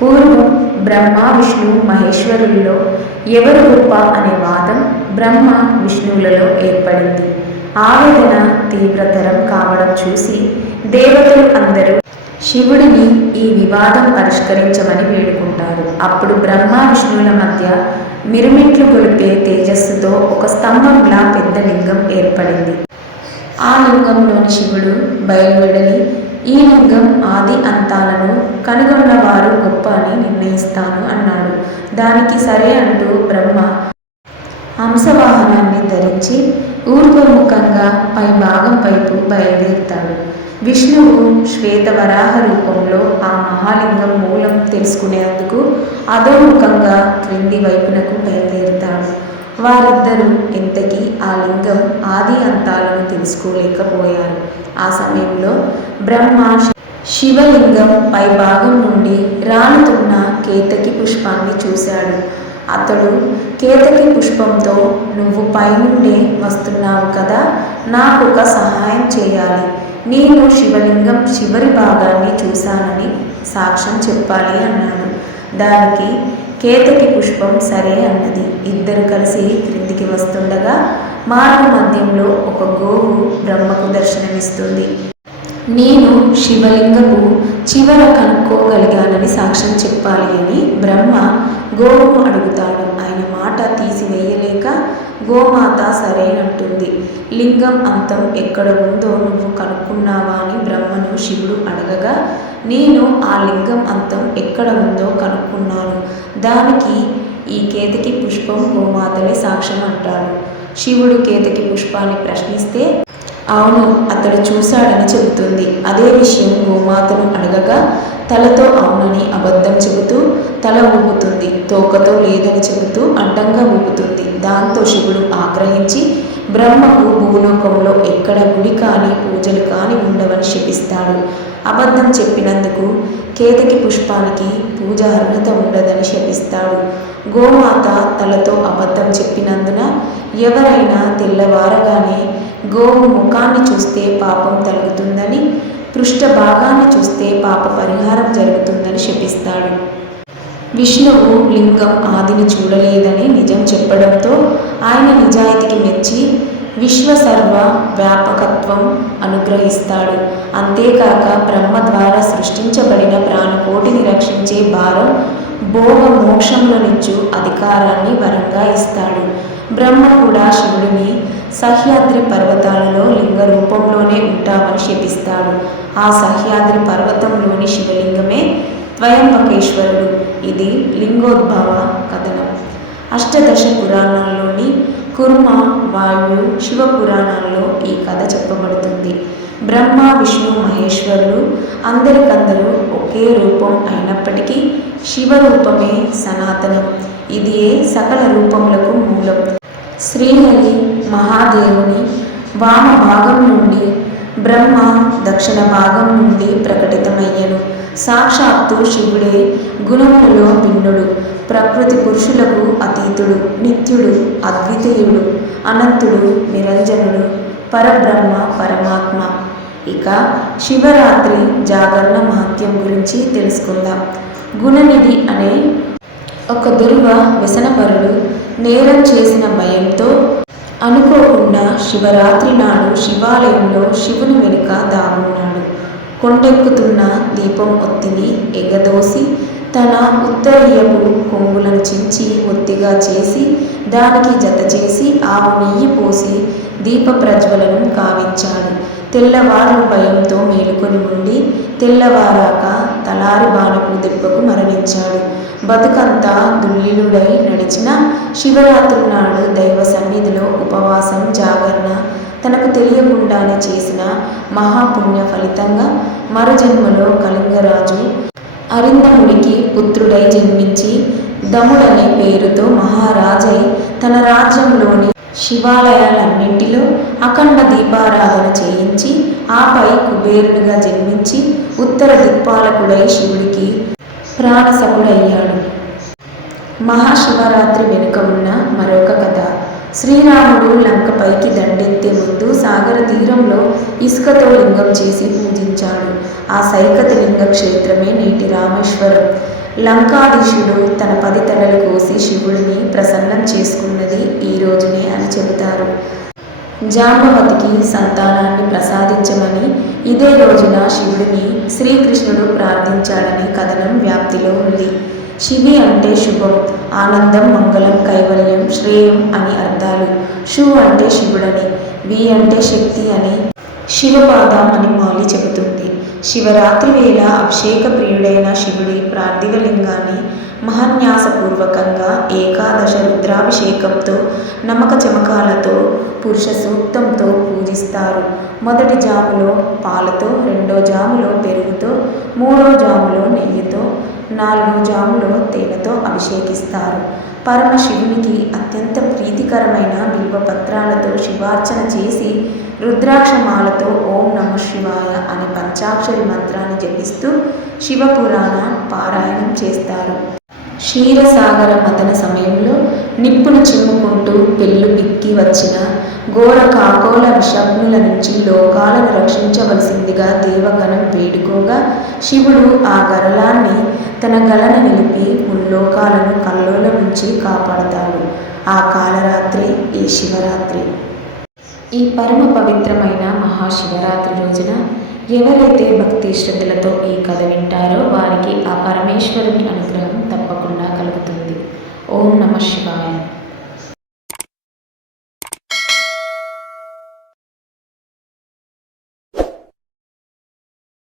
పూర్వం బ్రహ్మ విష్ణు మహేశ్వరుల్లో ఎవరు గొప్ప అనే వాదం బ్రహ్మ విష్ణువులలో ఏర్పడింది. ఆవేదన తీవ్రతరం కావడం చూసి దేవతలు అందరూ శివుడిని ఈ వివాదం పరిష్కరించమని వేడుకుంటారు. అప్పుడు బ్రహ్మ విష్ణువుల మధ్య మిరుమిట్లు గొలిపే తేజస్సుతో ఒక స్తంభంలా పెద్ద లింగం ఏర్పడింది. ఆ లింగంలోని శివుడు బయలువెడలి ఈ లింగం ఆది అంతాలను కనుగొన్నవారు గొప్ప అని నిర్ణయిస్తాను అన్నాడు. దానికి సరే అంటూ బ్రహ్మ హంసవాహనాన్ని ధరించి ఊర్ధ్వముఖంగా పై భాగం వైపు బయలుదేరుతాడు. విష్ణువు శ్వేతవరాహ రూపంలో ఆ మహాలింగం మూలం తెలుసుకునేందుకు అధోముఖంగా క్రింది వైపునకు బయలుదేరుతాడు. వారిద్దరూ ఎంతకీ ఆ లింగం ఆది అంతాలను తెలుసుకోలేకపోయారు. ఆ సమయంలో బ్రహ్మ శివలింగం పై భాగం నుండి రాలుతున్న కేతకి పుష్పాన్ని చూశాడు. అతడు కేతకి పుష్పంతో నువ్వు పైనుండే వస్తున్నావు కదా నాకు ఒక సహాయం చేయాలి. నేను శివలింగం చివరి భాగాన్ని చూశానని సాక్ష్యం చెప్పాలి అన్నాడు. దానికి కేతకి పుష్పం సరే అన్నది. ఇద్దరు కలిసి క్రిందికి వస్తుండగా మార్గ మధ్యంలో ఒక గోవు బ్రహ్మకు దర్శనమిస్తుంది. నేను శివలింగపు చివర కనుక్కోగలిగానని సాక్ష్యం చెప్పాలి అని బ్రహ్మ గోవును అడుగుతాడు. ఆయన మాట తీసివేయలేక గోమాత సరేనంటుంది. లింగం అంతం ఎక్కడ ఉందో నువ్వు కనుక్కున్నావా అని బ్రహ్మను శివుడు అడగగా నేను ఆ లింగం అంతం ఎక్కడ ఉందో కనుక్కున్నాను. దానికి ఈ కేతకి పుష్పం గోమాతలే సాక్ష్యం అంటాడు శివుడు కేతకి పుష్పాన్ని ప్రశ్నిస్తే అవును అతడు చూశాడని చెబుతుంది. అదే విషయం గోమాతను అడగగా తలతో అవునని అబద్ధం చెబుతూ తల ఊపుతుంది. తోకతో లేదని చెబుతూ అడ్డంగా ఊపుతుంది. దాంతో శివుడు ఆగ్రహించి బ్రహ్మకు భూలోకంలో ఎక్కడ గుడి కానీ పూజలు కానీ ఉండవని శపిస్తాడు. అబద్ధం చెప్పినందుకు కేతకి పుష్పానికి పూజ అర్హత ఉండదని శపిస్తాడు. గోమాత తలతో అబద్ధం చెప్పినందున ఎవరైనా తెల్లవారగానే గోవు ముఖాన్ని చూస్తే పాపం తలుగుతుందని పృష్ఠ భాగాన్ని చూస్తే పాప పరిహారం జరుగుతుందని శపిస్తాడు. విష్ణువు లింగం ఆదిని చూడలేదని నిజం చెప్పడంతో ఆయన నిజాయితీకి మెచ్చి విశ్వసర్వ వ్యాపకత్వం అనుగ్రహిస్తాడు. అంతేకాక బ్రహ్మ ద్వారా సృష్టించబడిన భోగ మోక్షములనిచ్చు అధికారాన్ని వరంగా ఇస్తాడు. బ్రహ్మ కూడా శివుడిని సహ్యాద్రి పర్వతాలలో లింగ రూపంలోనే ఉంటామని శపిస్తాడు. ఆ సహ్యాద్రి పర్వతంలోని శివలింగమే త్వయంబకేశ్వరుడు ఇది లింగోద్భవ కథనం. అష్టదశ పురాణాల్లోని కుర్మ వాయు శివ పురాణాల్లో ఈ బ్రహ్మ విష్ణు మహేశ్వరులు అందరికందరూ ఒకే రూపం అయినప్పటికీ శివరూపమే సనాతనం. ఇదియే సకల రూపములకు మూలం. శ్రీహరి మహాదేవుని వామ భాగం నుండి బ్రహ్మ దక్షిణ భాగం నుండి ప్రకటితమయ్యను. సాక్షాత్తు శివుడే గుణములలో భిన్నుడు ప్రకృతి పురుషులకు అతీతుడు నిత్యుడు అద్వితీయుడు అనంతుడు నిరంజనుడు పరబ్రహ్మ పరమాత్మ. ఇక శివరాత్రి జాగరణ మహత్యం గురించి తెలుసుకుందాం. గుణనిధి అనే ఒక దుర్వ వ్యసనపరుడు నేరం చేసిన భయంతో అనుకోకుండా శివరాత్రి నాడు శివాలయంలో శివుని వెనుక దాగున్నాడు. కొండెక్కుతున్న దీపం ఒత్తిని ఎగదోసి తన ఉత్తరీయపు కొంగులను చించి ఒత్తిగా చేసి దానికి జత చేసి ఆవు నెయ్యి పోసి దీప ప్రజ్వలను కావించాడు తెల్లవారు భయంతో మేలుకొని ఉండి తెల్లవారాక తలారి బాణపు దెబ్బకు మరణించాడు. బతుకంతా దుల్లిలుడై నడిచిన శివరాత్రి నాడు దైవ సన్నిధిలో ఉపవాసం జాగరణ తనకు తెలియకుండానే చేసిన మహాపుణ్య ఫలితంగా మరుజన్మలో కళింగరాజు అరిందముడికి పుత్రుడై జన్మించి దముడనే పేరుతో మహారాజై తన రాజ్యంలోని శివాలయాలన్నింటిలో అఖండ దీపారాధన చేయించి ఆపై కుబేరునిగా జన్మించి ఉత్తర దిక్పాలకుడై శివుడికి ప్రాణసకుడయ్యాడు మహాశివరాత్రి వెనుక ఉన్న మరొక కథ. శ్రీరాముడు లంకపైకి దండెత్తే ముందు సాగర తీరంలో ఇసుకతో లింగం చేసి పూజించాడు. ఆ సైకత లింగ క్షేత్రమే నేటి రామేశ్వరం. లంకాధీశుడు తన పది తలలు కోసి శివుడిని ప్రసన్నం చేసుకున్నది ఈ రోజునే అని చెబుతారు. జాంబవతికి సంతానాన్ని ప్రసాదించమని ఇదే రోజున శివుడిని శ్రీకృష్ణుడు ప్రార్థించాడని కథనం వ్యాప్తిలో ఉంది. శివి అంటే శుభం ఆనందం మంగళం కైవల్యం శ్రేయం అని అర్థాలు. షు అంటే శివుడని వి అంటే శక్తి అని శివపాదం అని మాలి చెబుతుంది. శివరాత్రి వేళ అభిషేక ప్రియుడైన శివుడి పార్థివ లింగాన్ని మహాన్యాసపూర్వకంగా ఏకాదశ రుద్రాభిషేకంతో నమక చమకాలతో పురుష సూక్తంతో పూజిస్తారు. మొదటి జాములో పాలతో రెండో జాములో పెరుగుతో మూడో జాములో నెయ్యితో నాలుగో జాములో తేనెతో అభిషేకిస్తారు. పరమశివునికి అత్యంత ప్రీతికరమైన బిల్వ పత్రాలతో శివార్చన చేసి రుద్రాక్షమాలతో ఓం నమ శివాయ అనే పంచాక్షరి మంత్రాన్ని జపిస్తూ శివపురాణ పారాయణం చేస్తారు. క్షీరసాగర మతన సమయంలో నిప్పును చిమ్ముకుంటూ పెళ్ళు పిక్కి వచ్చిన ఘోర కాకోల విషగ్నుల నుంచి లోకాలను రక్షించవలసిందిగా దేవగణం వేడుకోగా శివుడు ఆ గరళాన్ని తన గలన నిలిపి ముల్లోకాలను కల్లోల నుంచి కాపాడతాడు. ఆ కాలరాత్రి ఈ శివరాత్రి. ఈ పరమ పవిత్రమైన మహాశివరాత్రి రోజున ఎవరైతే భక్తి శ్రద్ధలతో ఈ కథ వింటారో వారికి ఆ పరమేశ్వరుని అనుగ్రహం తప్పకుండా కలుగుతుంది. ఓం నమ శివాయ.